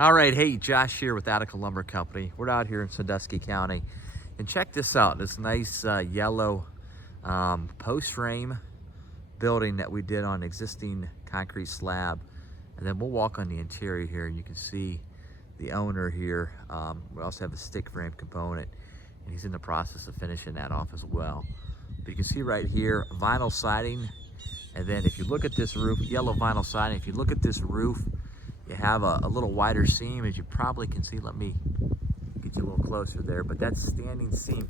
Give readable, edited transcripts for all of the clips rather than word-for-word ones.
All right, hey, Josh here with Attica Lumber Company. We're out here in Sandusky County. And check this out, this nice yellow post frame building that we did on existing concrete slab. And then we'll walk on the interior here and you can see the owner here. We also have the stick frame component and he's in the process of finishing that off as well. But you can see right here, vinyl siding. And then if you look at this roof, yellow vinyl siding, if you look at this roof, you have a little wider seam, as you probably can see. Let me get you a little closer there, but that standing seam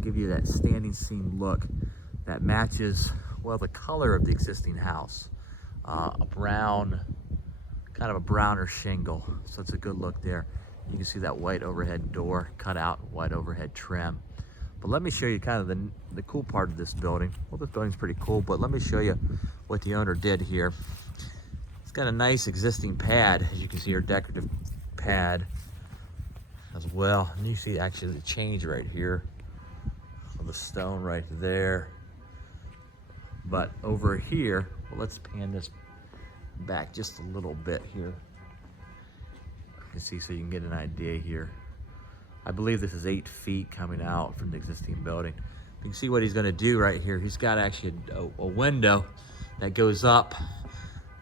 give you that standing seam look that matches, well, the color of the existing house. A brown, kind of a browner shingle, so it's a good look there. You can see that white overhead door cut out, white overhead trim. But let me show you kind of the cool part of this building. Well, this building's pretty cool, but let me show you what the owner did here. It's got a nice existing pad, as you can see, our decorative pad as well. And you see actually the change right here of the stone right there. But over here, well, let's pan this back just a little bit here. You can see, so you can get an idea here. I believe this is 8 feet coming out from the existing building. You can see what he's gonna do right here. He's got actually a window that goes up.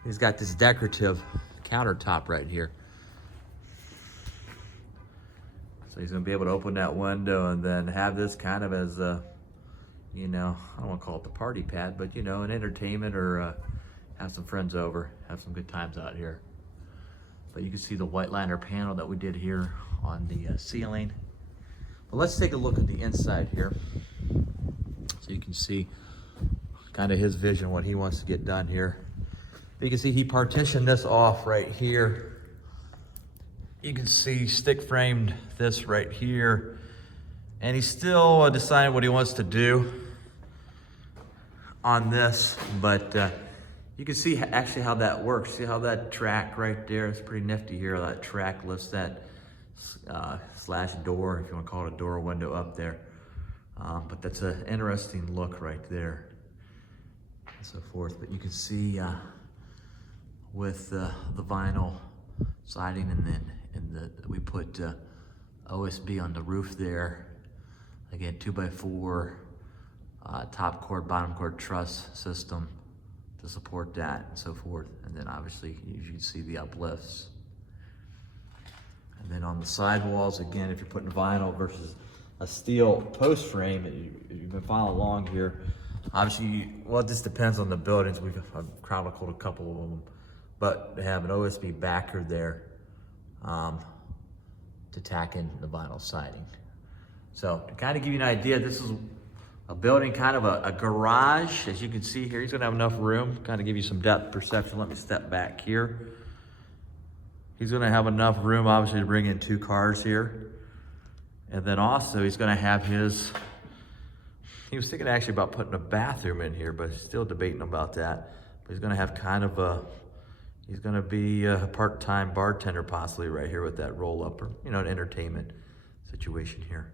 He's got this decorative countertop right here. So he's gonna be able to open that window and then have this kind of as a, you know, I don't wanna call it the party pad, but you know, an entertainment or have some friends over, have some good times out here. But you can see the white liner panel that we did here on the ceiling. But let's take a look at the inside here. So you can see kind of his vision, what he wants to get done here. But you can see he partitioned this off right here. You can see stick framed this right here. And he's still deciding what he wants to do on this, but you can see actually how that works. See how that track right there is pretty nifty here. That track lifts that slash door, if you want to call it a door or window up there. But that's an interesting look right there and so forth. But you can see with the vinyl siding and then we put OSB on the roof there. Again, 2x4 top cord, bottom cord truss system to support that and so forth. And then obviously you can see the uplifts. And then on the sidewalls, again, if you're putting vinyl versus a steel post frame, you've been following along here. Obviously, well, this depends on the buildings. I've chronicled a couple of them, but they have an OSB backer there to tack in the vinyl siding. So to kind of give you an idea, this is a building, kind of a garage. As you can see here, he's gonna have enough room, kind of give you some depth perception. Let me step back here. He's gonna have enough room, obviously, to bring in 2 cars here. And then also he's gonna have he was thinking actually about putting a bathroom in here, but he's still debating about that. But he's gonna have kind of he's gonna be a part-time bartender possibly right here with that roll-up, or, you know, an entertainment situation here.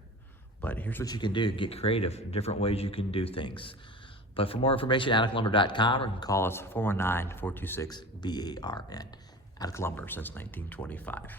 But here's what you can do, get creative, different ways you can do things. But for more information, atticalumber.com, or you can call us 419-426-BARN. Attica Lumber since 1925.